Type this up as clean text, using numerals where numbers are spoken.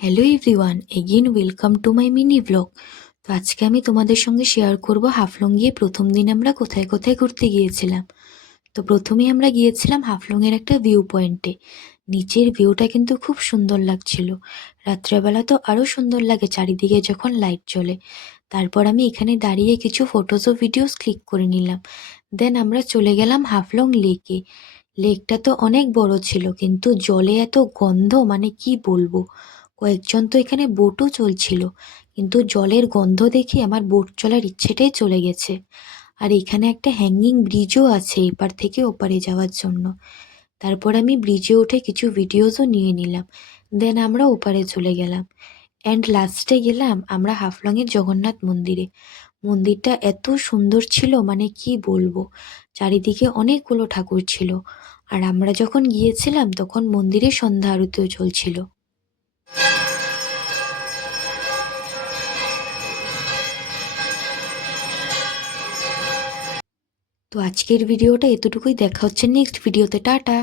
Hello everyone, again welcome to my mini blog. তো আজকে আমি তোমাদের সঙ্গে শেয়ার করব হাফলং গিয়ে প্রথম দিন আমরা কোথায় কোথায় ঘুরতে গিয়েছিলাম। তো প্রথমেই আমরা গিয়েছিলাম হাফলংয়ের একটা ভিউ পয়েন্টে। নিচের ভিউটা কিন্তু খুব সুন্দর লাগছিল। রাত্রেবেলা তো আরও সুন্দর লাগে চারিদিকে যখন লাইট জ্বলে। তারপর আমি এখানে দাঁড়িয়ে কিছু ফটোস ও ভিডিওস ক্লিক করে নিলাম। দেন আমরা চলে গেলাম হাফলং লেকে। লেকটা তো অনেক বড় ছিল, কিন্তু জলে এত গন্ধ, মানে কি বলবো। কয়েকজন তো এখানে বোটও চলছিল, কিন্তু জলের গন্ধ দেখে আমার বোট চলার ইচ্ছেটাই চলে গেছে। আর এখানে একটা হ্যাঙ্গিং ব্রিজও আছে এপার থেকে ওপারে যাওয়ার জন্য। তারপর আমি ব্রিজে উঠে কিছু ভিডিওসও নিয়ে নিলাম। দেন আমরা ওপারে চলে গেলাম। অ্যান্ড লাস্টে গেলাম আমরা হাফলংয়ের জগন্নাথ মন্দিরে। মন্দিরটা এত সুন্দর ছিল, মানে কি বলবো। চারিদিকে অনেকগুলো ঠাকুর ছিল। আর আমরা যখন গিয়েছিলাম তখন মন্দিরে সন্ধ্যা আরতিও চলছিল। তো আজকের ভিডিওটা এতটুকুই, দেখা হচ্ছে নেক্সট ভিডিওতে। টাটা।